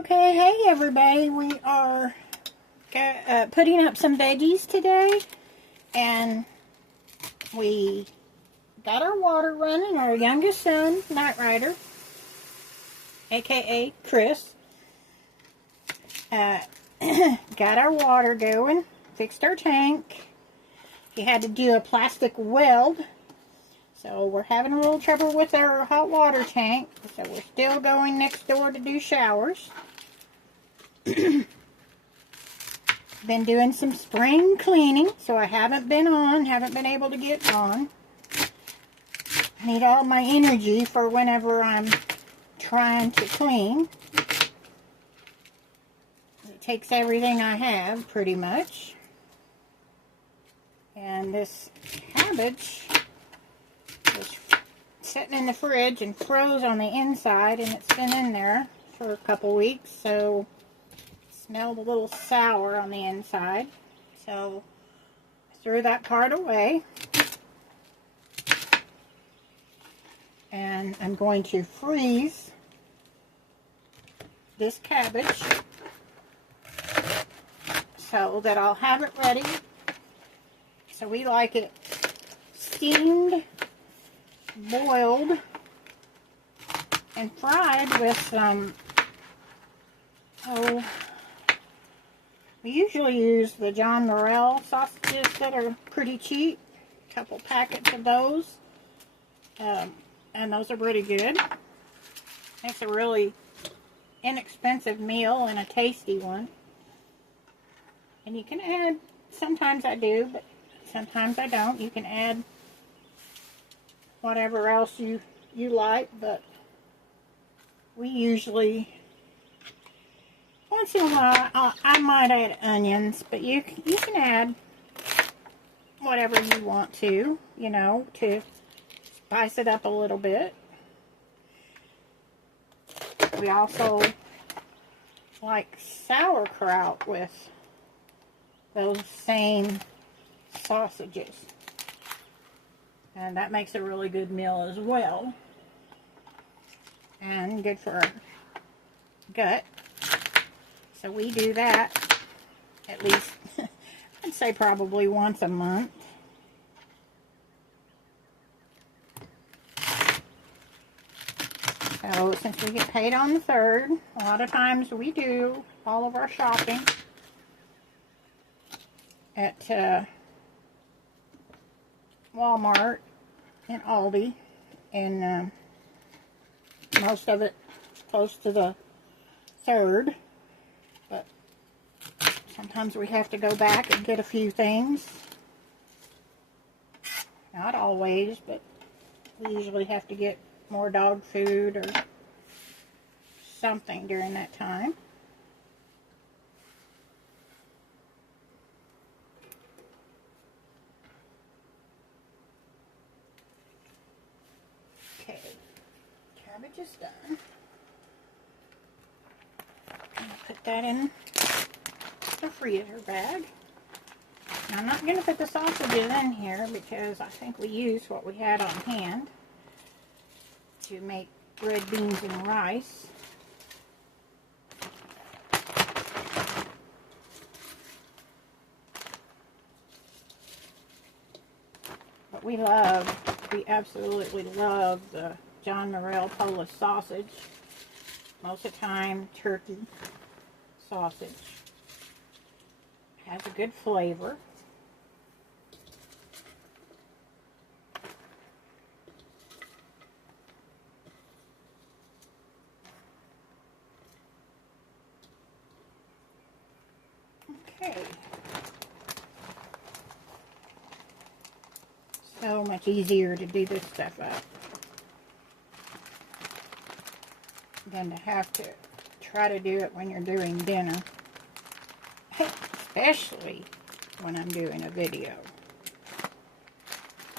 Okay, hey everybody, we are putting up some veggies today, and we got our water running. Our youngest son, Night Rider, aka Chris, got our water going, fixed our tank. He had to do a plastic weld, so we're having a little trouble with our hot water tank, so we're still going next door to do showers. Been doing some spring cleaning, so I haven't been able to get on. I need all my energy for whenever I'm trying to clean. It takes everything I have, pretty much. And this cabbage was sitting in the fridge and froze on the inside, and it's been in there for a couple weeks, so smelled a little sour on the inside, so I threw that part away, and I'm going to freeze this cabbage so that I'll have it ready. So we like it steamed, boiled, and fried with some, we usually use the John Morrell sausages that are pretty cheap. A couple packets of those. And those are pretty good. Makes a really inexpensive meal and a tasty one. And you can add, sometimes I do, but sometimes I don't. You can add whatever else you like, but we usually, once in a while, I might add onions, but you can add whatever you want to, to spice it up a little bit. We also like sauerkraut with those same sausages, and that makes a really good meal as well, and good for our gut. So we do that at least, I'd say probably once a month. So since we get paid on the 3rd, a lot of times we do all of our shopping at Walmart and Aldi, and most of it close to the 3rd. But sometimes we have to go back and get a few things. Not always, but we usually have to get more dog food or something during that time. Okay, cabbage is done. Put that in the freezer bag. Now, I'm not going to put the sausages in here because I think we used what we had on hand to make red beans and rice. But we absolutely love the John Morrell Polish sausage. Most of the time, turkey sausage. Has a good flavor. Okay. So much easier to do this stuff up than to have to try to do it when you're doing dinner. Especially when I'm doing a video.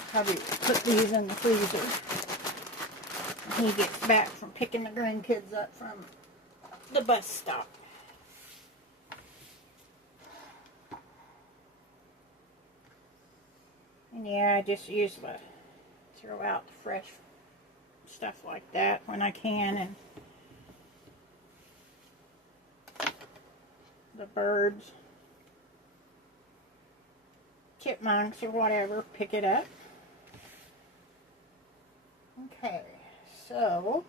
Probably put these in the freezer when he gets back from picking the grandkids up from the bus stop. And yeah, I just usually throw out the fresh stuff like that when I can, and birds, chipmunks or whatever pick it up. Okay, so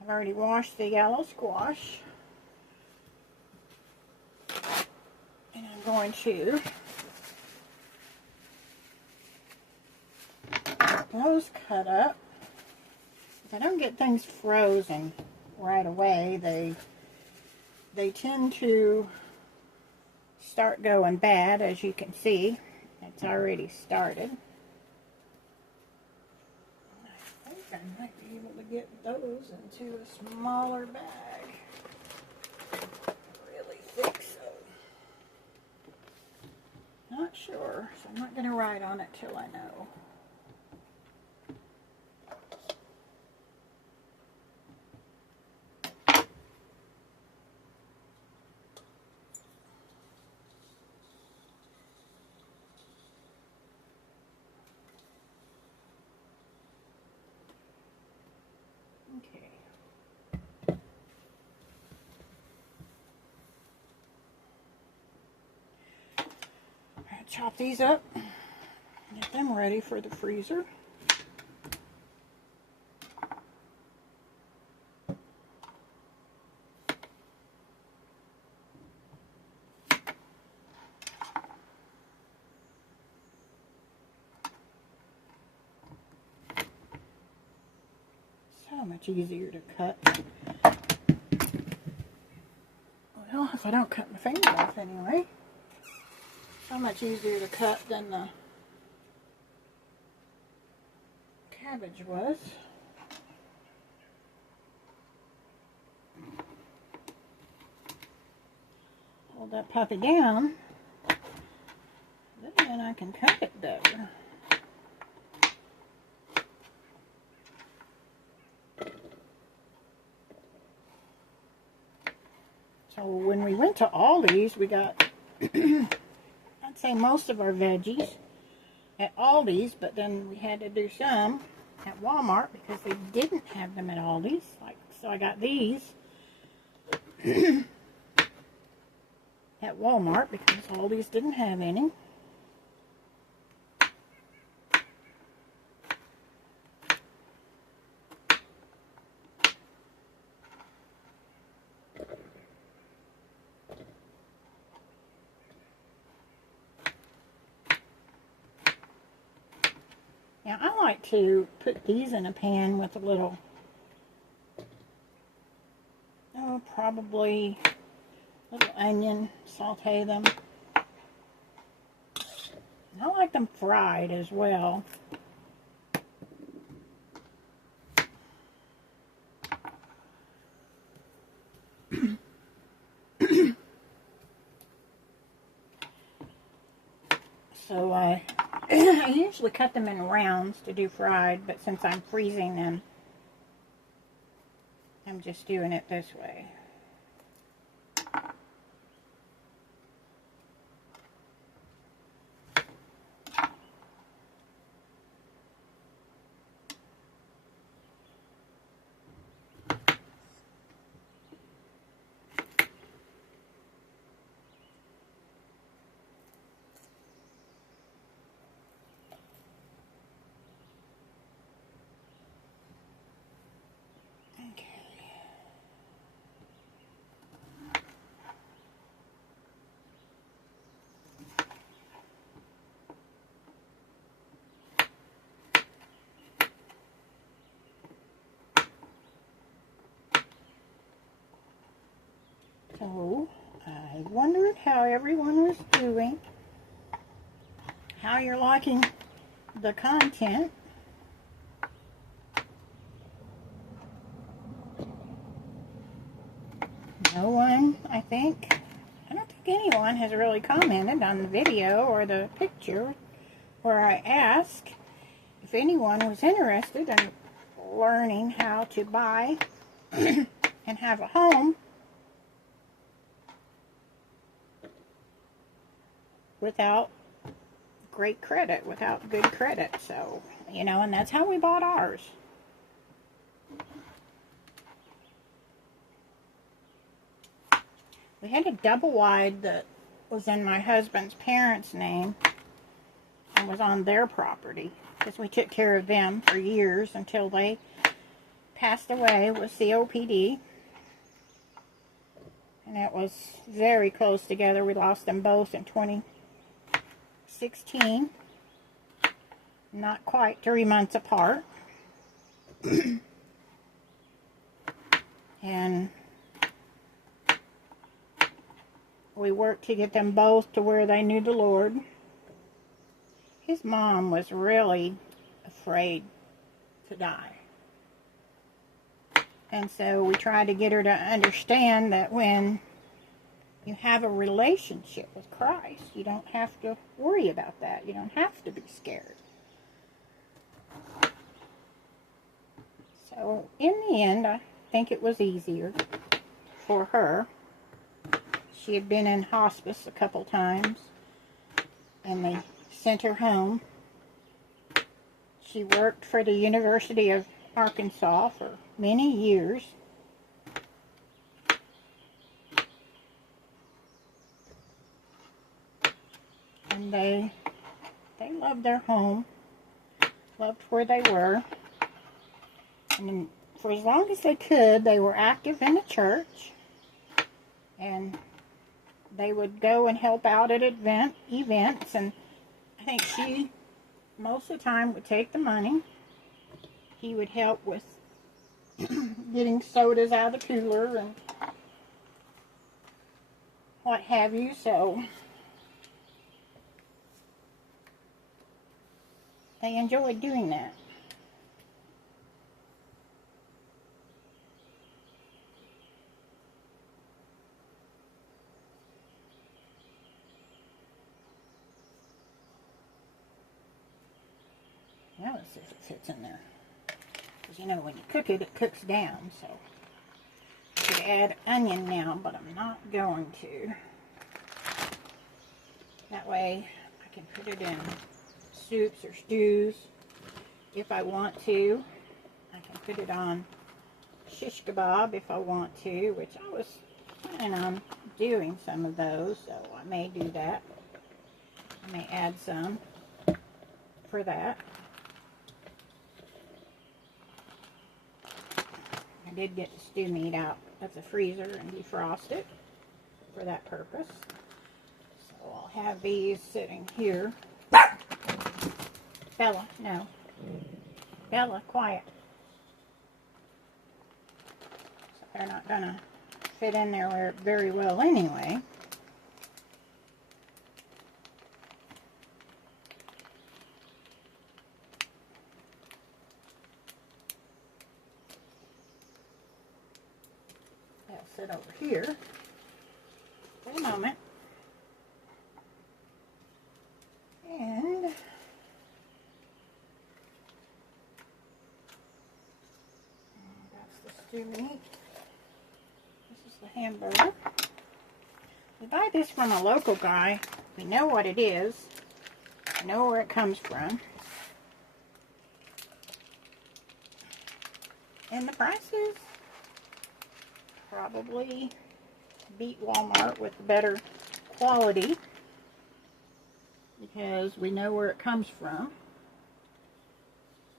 I've already washed the yellow squash, and I'm going to get those cut up. If I don't get things frozen right away, they tend to start going bad. As you can see, it's already started. I think I might be able to get those into a smaller bag. I really think so. Not sure, so I'm not going to write on it till I know. Chop these up, get them ready for the freezer. So much easier to cut. Well, if I don't cut my finger off anyway. So much easier to cut than the cabbage was. Hold that puppy down, then I can cut it better. So when we went to Aldi's, we got I'd say most of our veggies at Aldi's, but then we had to do some at Walmart because they didn't have them at Aldi's. So I got these at Walmart because Aldi's didn't have any. Now I like to put these in a pan with a little, probably a little onion, saute them. I like them fried as well. So I usually cut them in rounds to do fried, but since I'm freezing them, I'm just doing it this way. So, I wondered how everyone was doing, how you're liking the content. No one, I don't think anyone has really commented on the video or the picture where I asked if anyone was interested in learning how to buy and have a home without great credit, without good credit. So, and that's how we bought ours. We had a double wide that was in my husband's parents' name and was on their property because we took care of them for years until they passed away with COPD. And it was very close together. We lost them both in 2016. Not quite 3 months apart. And we worked to get them both to where they knew the Lord. His mom was really afraid to die. And so we tried to get her to understand that when you have a relationship with Christ, you don't have to worry about that. You don't have to be scared. So in the end, I think it was easier for her. She had been in hospice a couple times, and they sent her home. She worked for the University of Arkansas for many years. And they loved their home, loved where they were. And for as long as they could, they were active in the church. And they would go and help out at events. And I think she, most of the time, would take the money. He would help with getting sodas out of the cooler and what have you. So they enjoyed doing that. Now let's see if it fits in there. Because you know when you cook it, it cooks down. So I could add onion now, but I'm not going to. That way I can put it in soups or stews if I want to. I can put it on shish kebab if I want to, which I was planning on doing some of those, so I may do that. I may add some for that. I did get the stew meat out of the freezer and defrost it for that purpose. So I'll have these sitting here. Bella, no. Bella, quiet. So they're not going to fit in there very well anyway. They'll sit over here for a moment. And that's the stew meat. This is the hamburger. We buy this from a local guy. We know what it is. We know where it comes from. And the prices probably beat Walmart with better quality because we know where it comes from.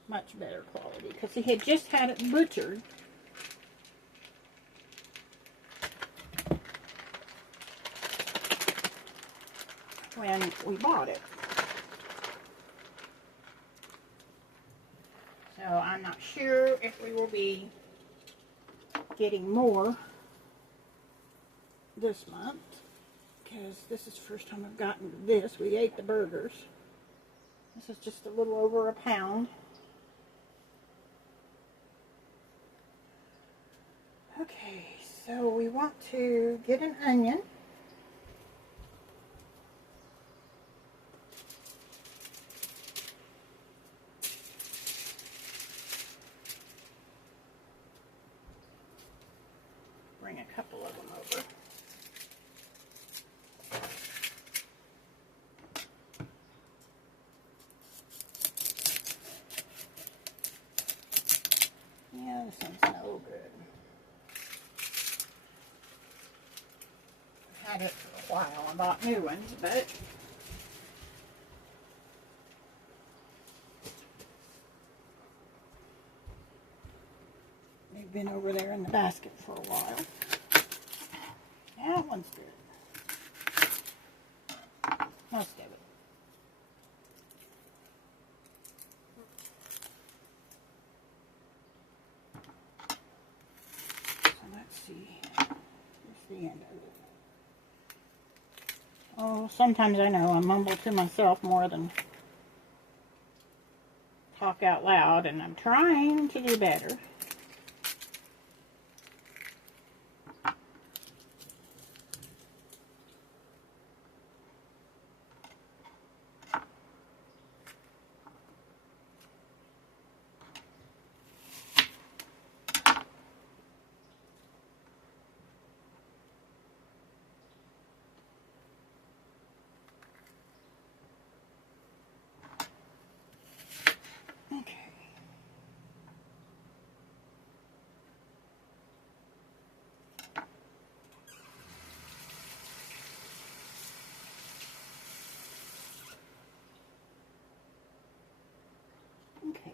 Much better quality because he had just had it butchered. When we bought it. So I'm not sure if we will be getting more this month because this is the first time I've gotten this. We ate the burgers. This is just a little over a pound. Okay, so we want to get an onion. Bring a couple of them over. Yeah, this one's no good. had it for a while. I bought new ones, but they've been over there in the basket for a while. That one's good. Most of it. So let's see. Here's the end of it. Oh, sometimes I know I mumble to myself more than talk out loud, and I'm trying to do better. Okay. Okay.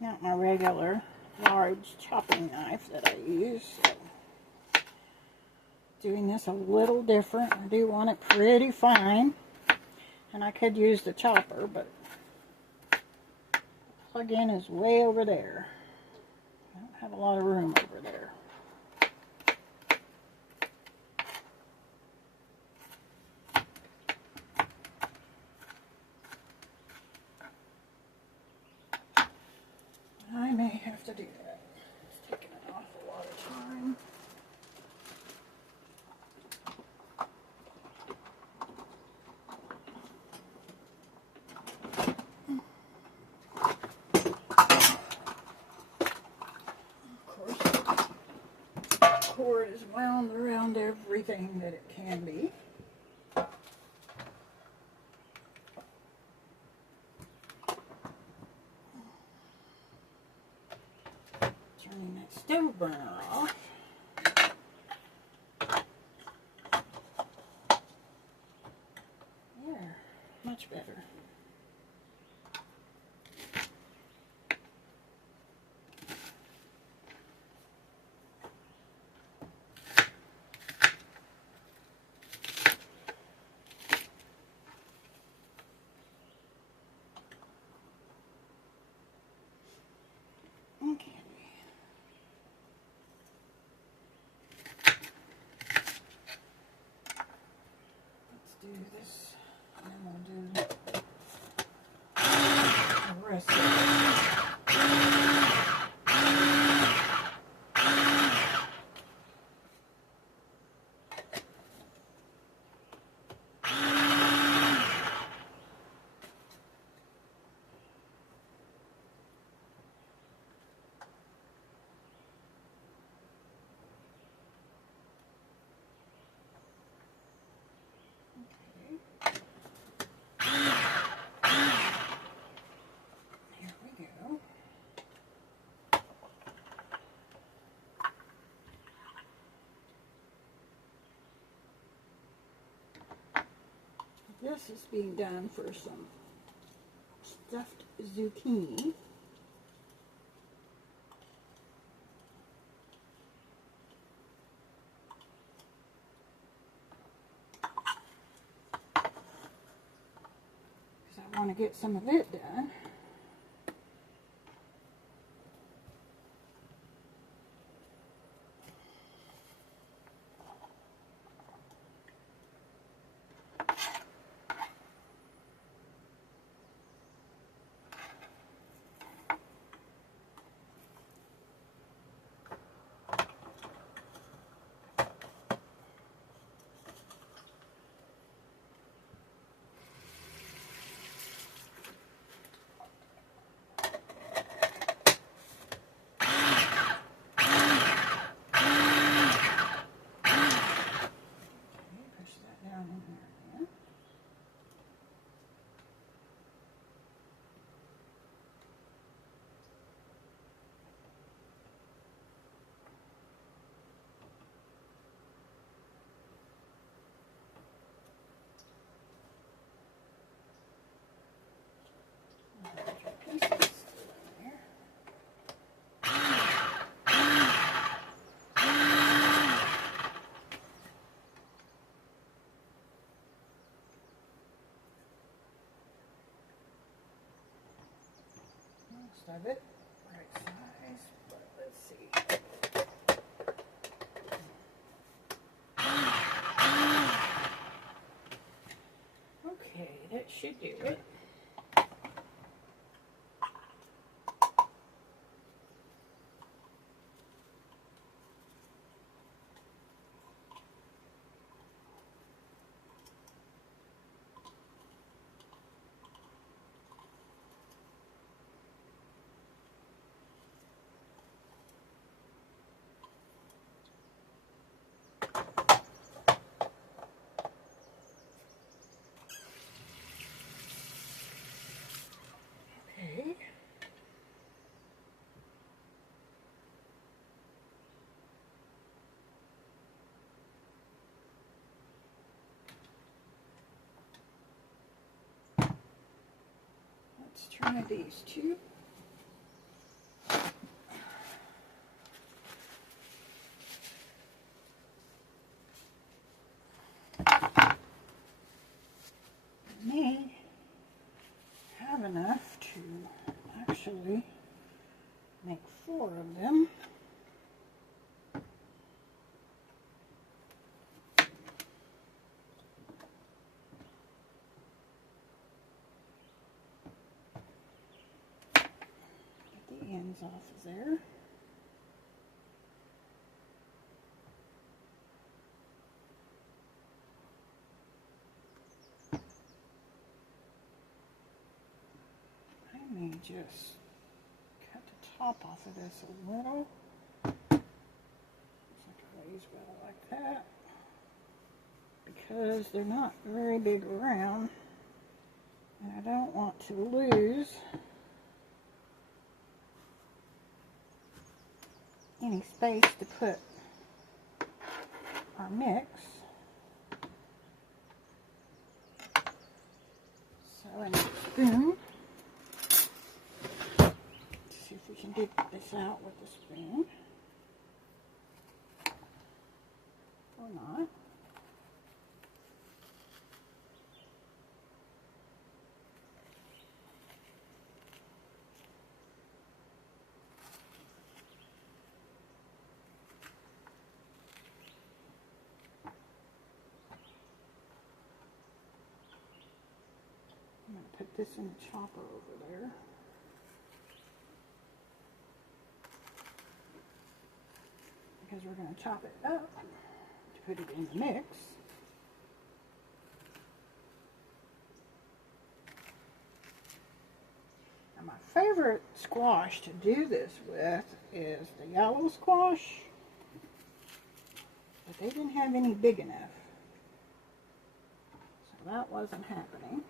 Not my regular large chopping knife that I use. So doing this a little different. I do want it pretty fine. And I could use the chopper, but the plug-in is way over there. I don't have a lot of room over there. I may have to do that. It's taking an awful lot of time. Of course, the cord is wound around everything that it can be. Turning that stove burner off. There, much better. Okay. Let's do this, and then we'll do the rest of it. There we go. This is being done for some stuffed zucchini. Because I want to get some of it done. of it right size, but let's see. Okay, that should do it. Okay. Let's try these two. May have enough to actually make 4 of them. Get the ends off of there. I may just cut the top off of this a little. Looks like it lays well like that. Because they're not very big around. And I don't want to lose any space to put our mix. So I need a spoon. Let's see if we can dig this out with the spoon. Or not. I'm going to put this in the chopper over there. Because we're going to chop it up to put it in the mix. Now my favorite squash to do this with is the yellow squash. But they didn't have any big enough. So that wasn't happening.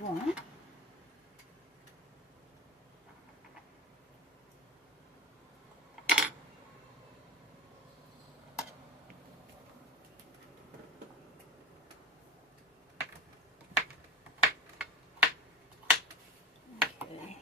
One. Okay.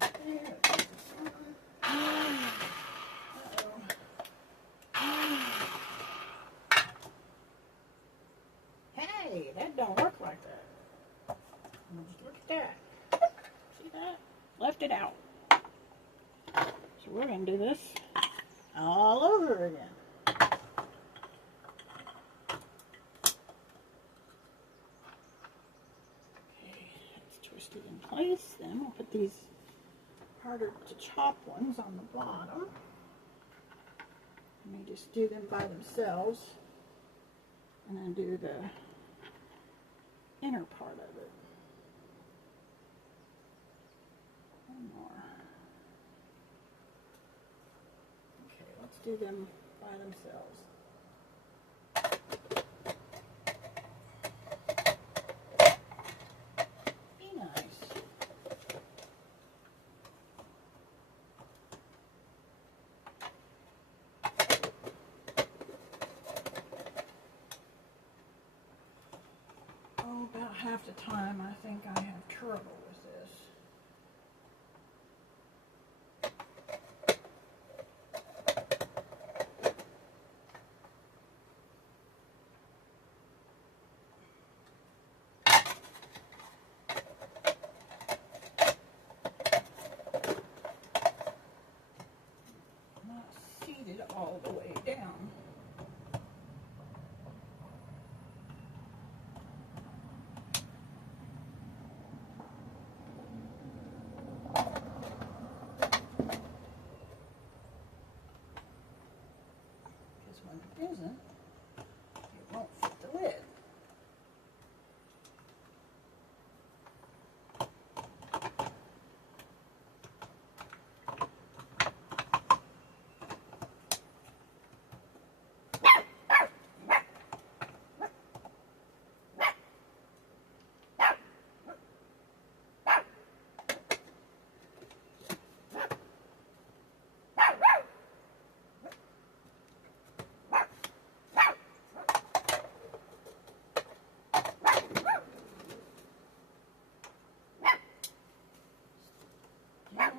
Let's left it out. So we're going to do this all over again. Okay, it's twisted in place. Then we'll put these harder to chop ones on the bottom. Let me just do them by themselves and then do the inner part of it. One more. Okay, let's do them by themselves. Be nice. Oh, about half the time I think I have trouble with this. Not seated all the way down. When it isn't, it won't fit the lid.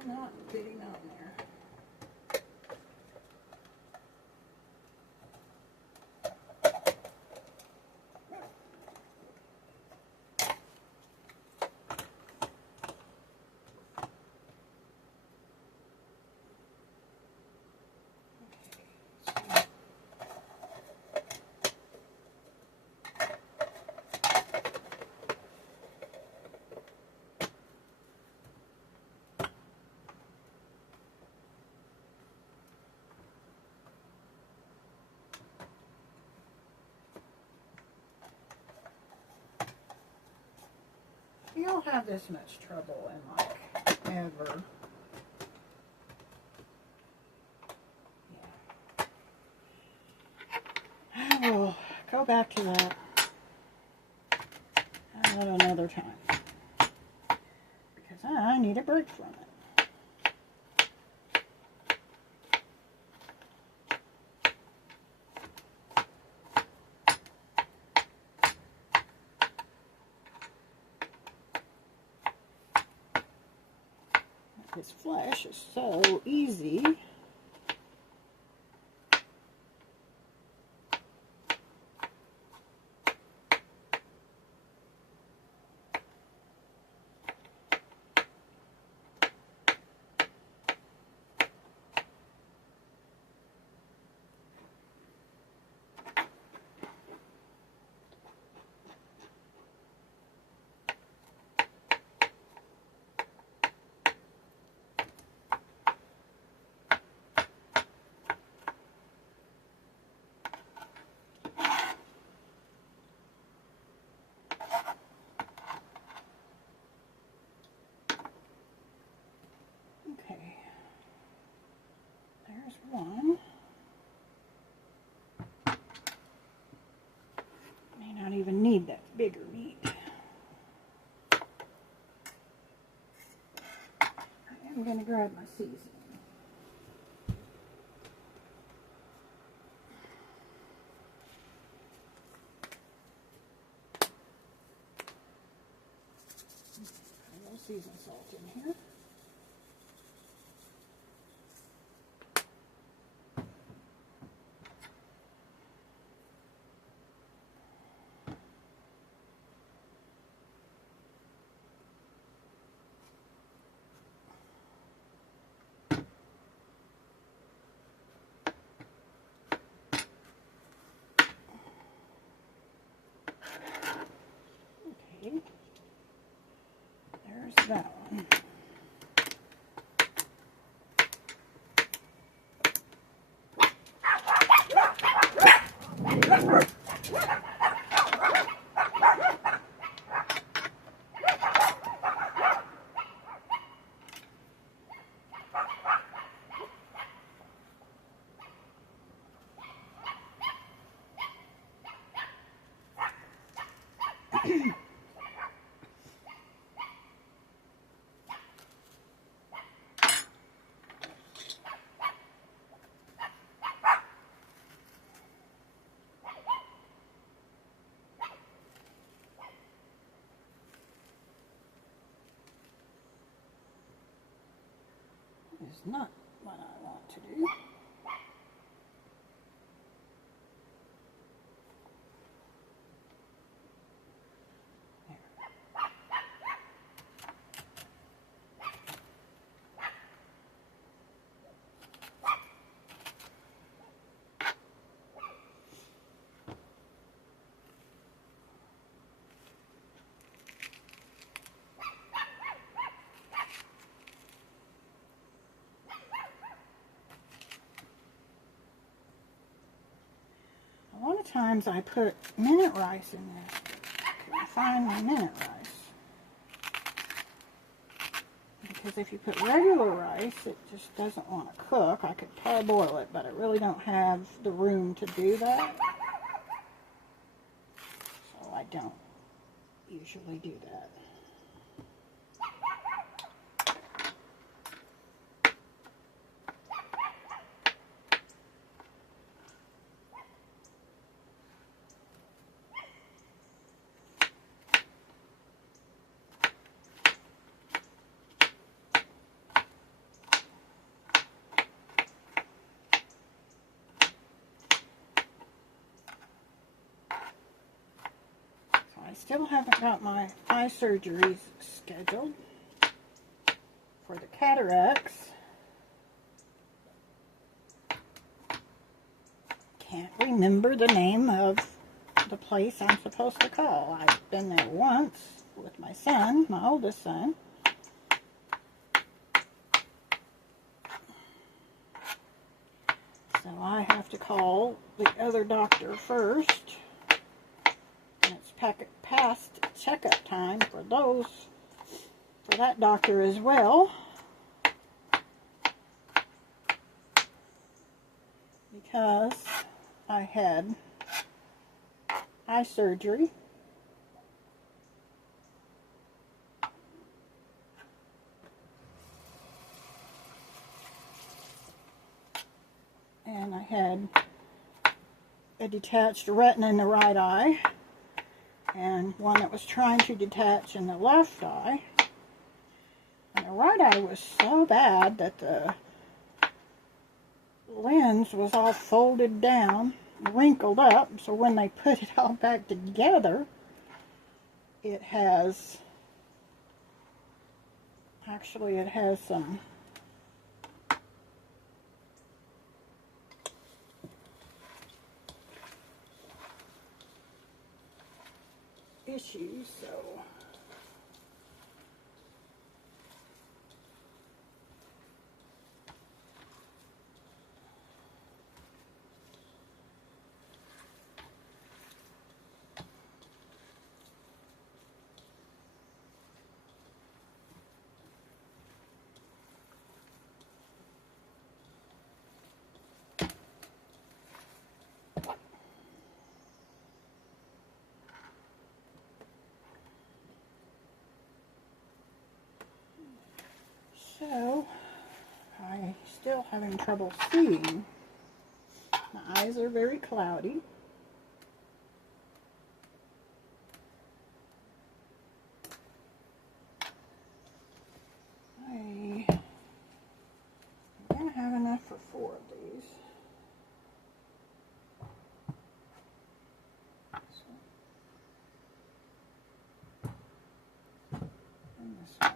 Not fitting on there. You don't have this much trouble in like ever. Yeah. I will go back to that at another time because I need a break from it. This flesh is so easy. Okay, there's one. May not even need that bigger meat. I am going to grab my seasoning. Put a little seasoned salt in here. that one. Is not what I want to do. A lot of times I put minute rice in this. I couldn't find my minute rice. Because if you put regular rice, it just doesn't want to cook. I could parboil it, but I really don't have the room to do that. So I don't usually do that. I still haven't got my eye surgeries scheduled for the cataracts. Can't remember the name of the place I'm supposed to call. I've been there once with my son, my oldest son. So I have to call the other doctor first. And it's past checkup time for that doctor as well. Because I had eye surgery. And I had a detached retina in the right eye. And one that was trying to detach in the left eye. And the right eye was so bad that the lens was all folded down, wrinkled up, so when they put it all back together, it has some issues, so I'm still having trouble seeing. My eyes are very cloudy. I'm going to have enough for 4 of these. And this one.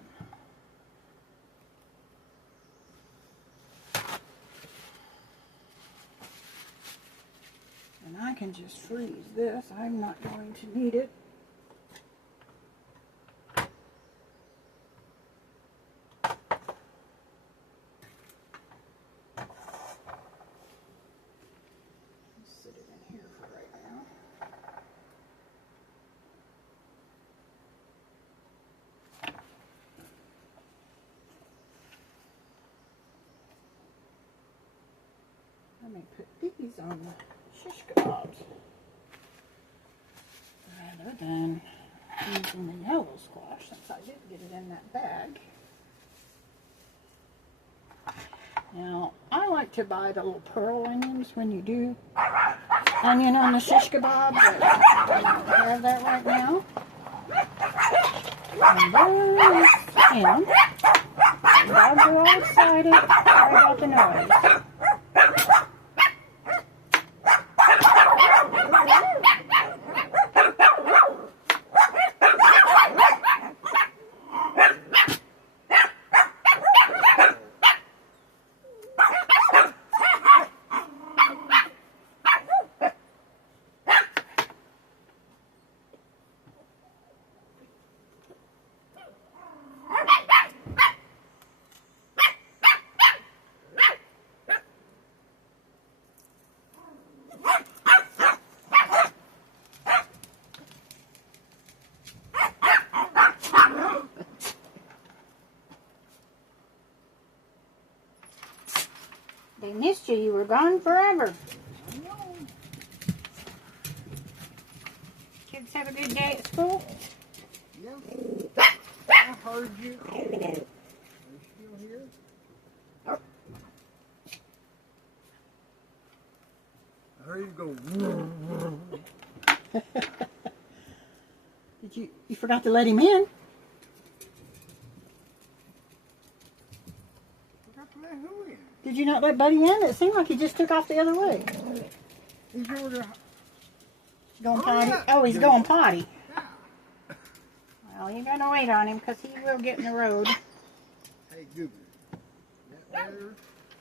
And I can just freeze this. I'm not going to need it. Let me put these on the shish kebabs. Rather than using the yellow squash, since I did get it in that bag. Now, I like to buy the little pearl onions when you do onion on the shish kebab, but I don't have that right now. And there's him. The dogs are all excited. Sorry about the noise. They missed you. You were gone forever. I know. Kids have a good day at school? Yeah. I heard you. Are you still here? I heard you go. You forgot to let him in? Forgot to let who in? Did you not let Buddy in? It seemed like he just took off the other way. He's over there. Going Oh, potty? yeah. Oh, he's going potty. Yeah. Well, you gotta wait on him because he will get in the road. Hey, Goober. That better?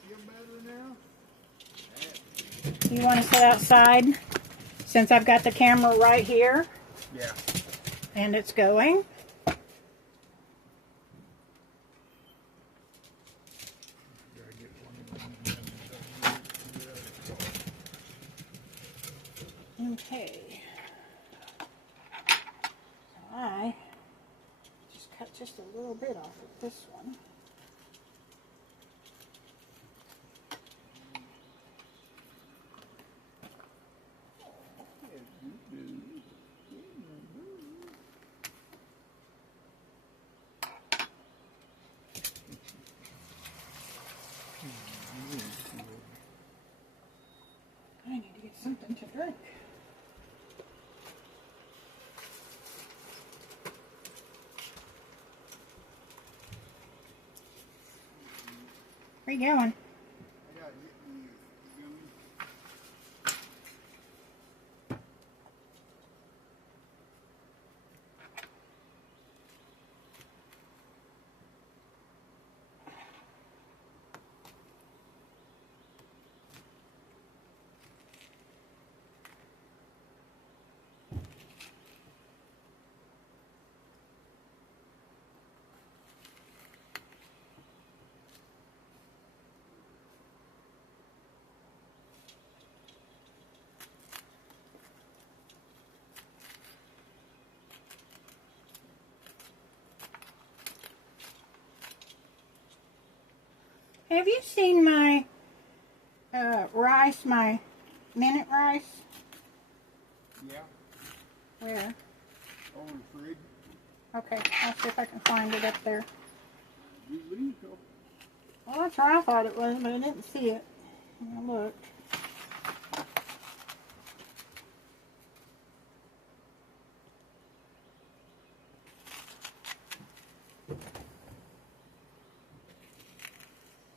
Feel better now? You want to sit outside since I've got the camera right here Yeah. and it's going? Okay. So I just cut just a little bit off of this one. I need to get something to drink. Where you going? I gotta get me gummy. Have you seen my rice, my minute rice? Yeah. Where? Over the fridge. Okay, I'll see if I can find it up there. You leave, so. Well, that's where I thought it was, but I didn't see it. I looked.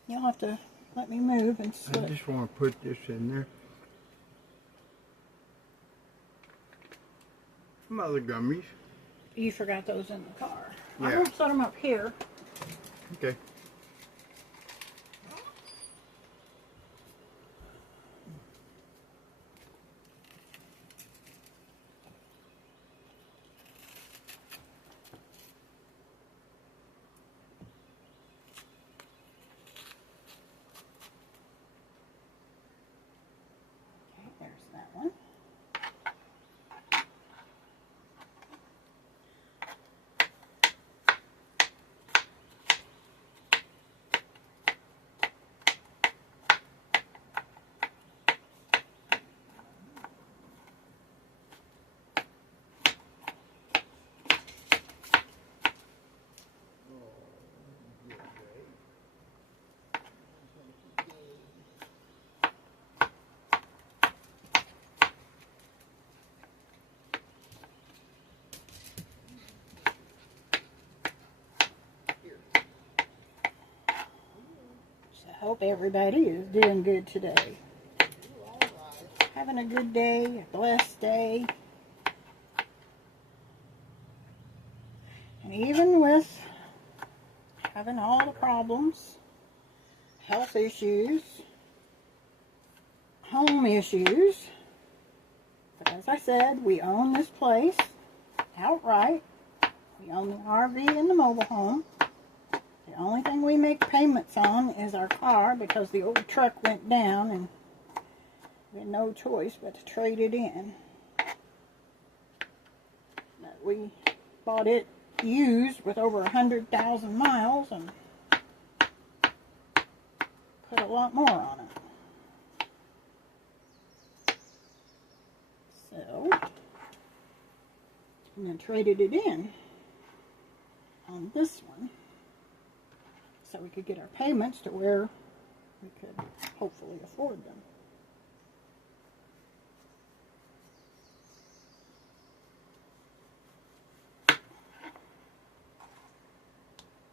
You'll have to let me move and I slip. just want to put this in there. Some other gummies. You forgot those in the car. Yeah. I'm going to set them up here. Okay. Okay, there's that one. hope everybody is doing good today. All right. Having a good day, a blessed day. And even with having all the problems, health issues, home issues, but as I said, we own this place outright. We own the RV and the mobile home. The only thing we make payments on is our car because the old truck went down and we had no choice but to trade it in. But we bought it used with over 100,000 miles and put a lot more on it. So, and then traded it in on this one so we could get our payments to where we could hopefully afford them.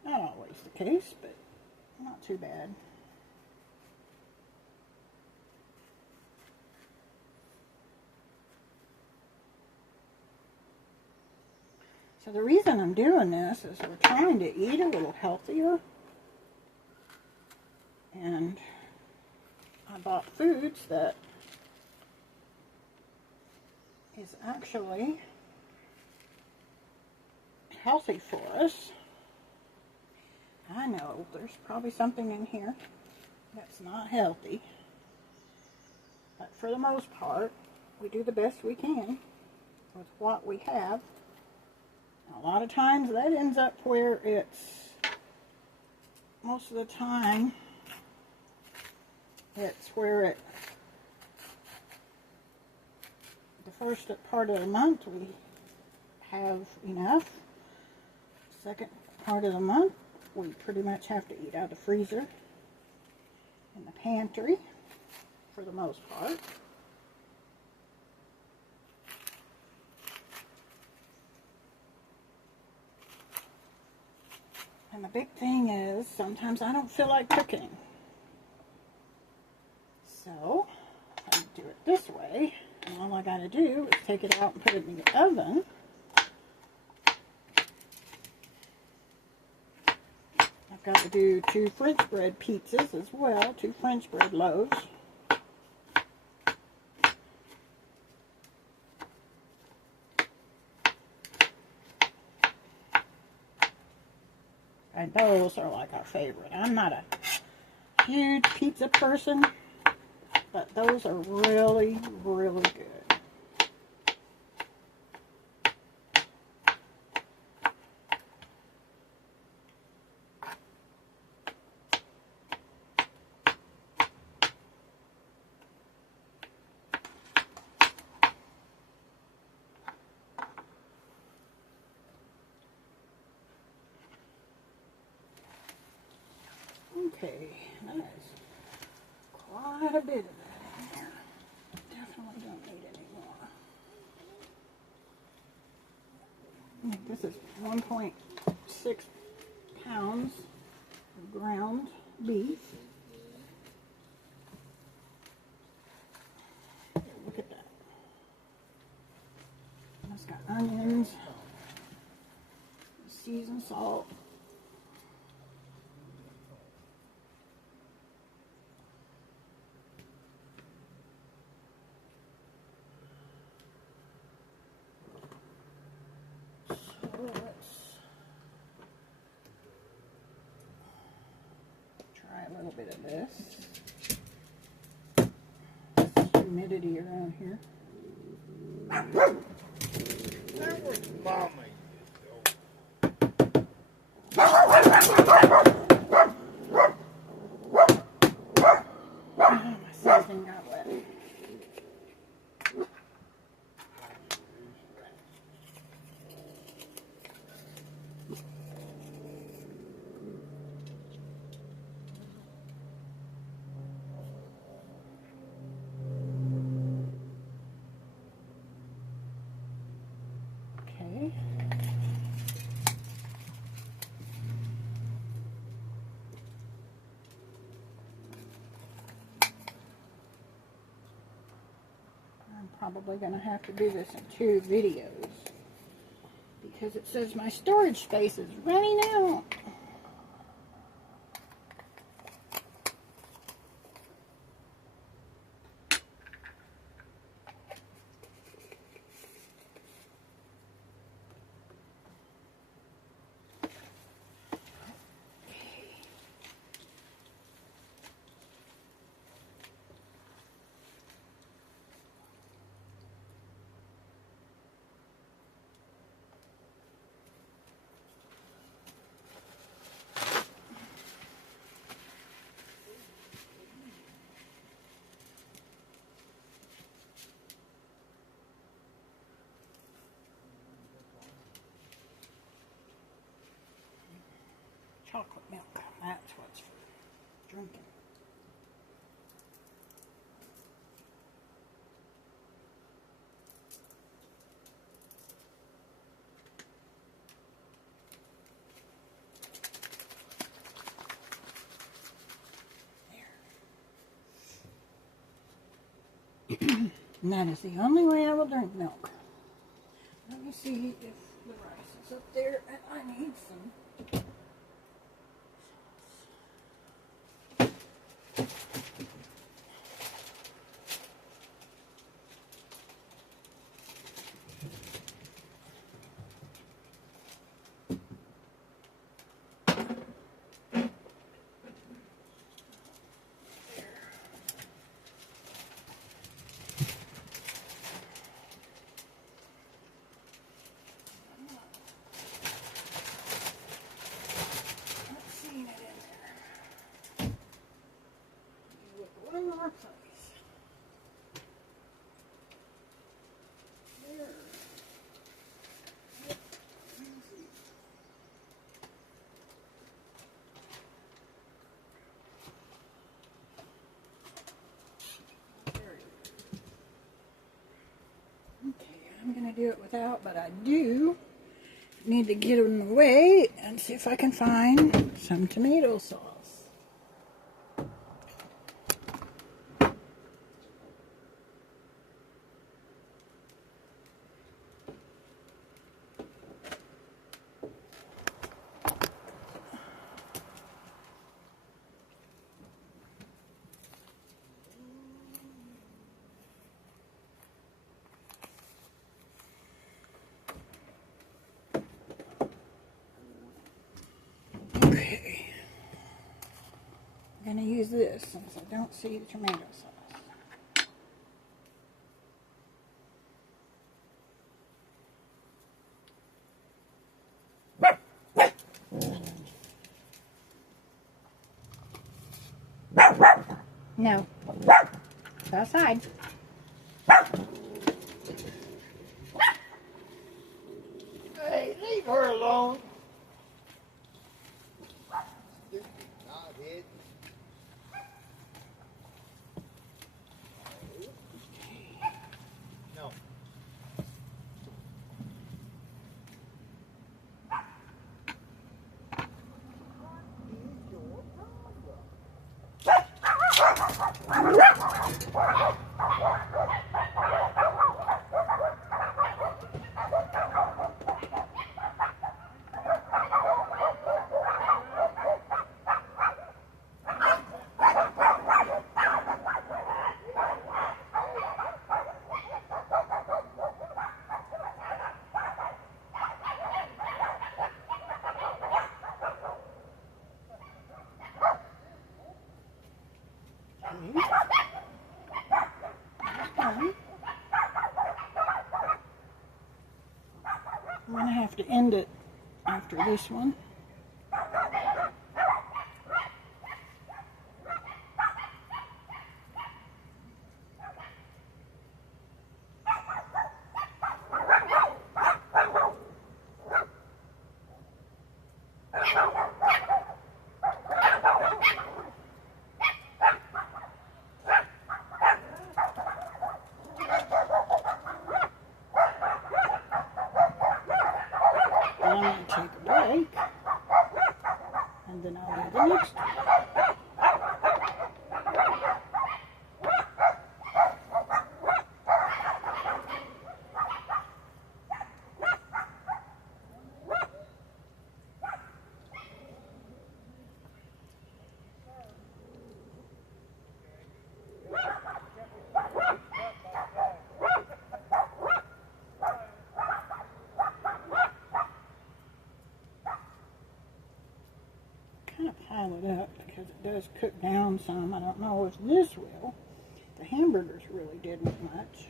Not always the case, but not too bad. So the reason I'm doing this is we're trying to eat a little healthier. And I bought foods that is actually healthy for us. I know there's probably something in here that's not healthy. But for the most part, we do the best we can with what we have. A lot of times that ends up where it's, most of the time, it's where it, the first part of the month we have enough. Second part of the month we pretty much have to eat out of the freezer in the pantry for the most part. And the big thing is, sometimes I don't feel like cooking. So, I do it this way. And all I gotta do is take it out and put it in the oven. I've got to do 2 French bread pizzas as well, 2 French bread loaves. And those are like our favorite. I'm not a huge pizza person, but those are really, really good. Okay, that is quite a bit of that in here. Definitely don't need any more. I think this is 1.6 pounds of ground beef. Look at that. It's got onions, seasoned salt. A little bit of this. Humidity around here. That was mommy. Oh, my seasoning got wet. probably going to have to do this in 2 videos because it says my storage space is running out. Chocolate milk, that's what's for drinking. And that is the only way I will drink milk. Let me see if the rice is up there and I need some. Place. There. Okay, I'm going to do it without, but I do need to get them away and see if I can find some tomato sauce. Okay, I'm going to use this since I don't see the tomato sauce. No, go outside. Hey, leave her alone. No. I'm going to have to end it after this one. I'm going to take a break. has cooked down some. I don't know if this will. The hamburgers really didn't much.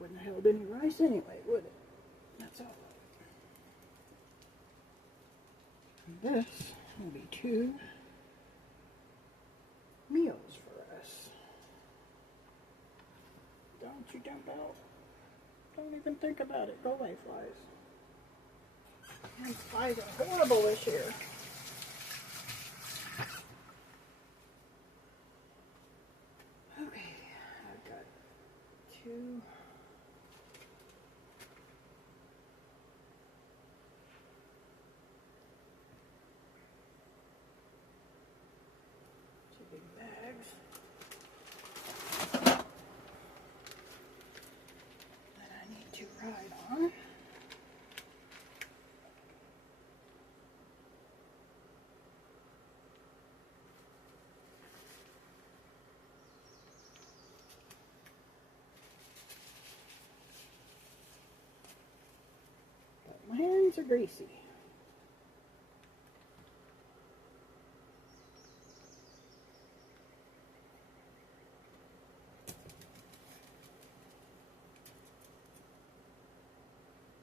Wouldn't have held any rice anyway, would it? That's all. And this will be 2 meals for us. Don't you jump out. Don't even think about it. Go away, flies. And flies are horrible this year. Okay, I've got 2. Big bags that I need to ride on. But my hands are greasy.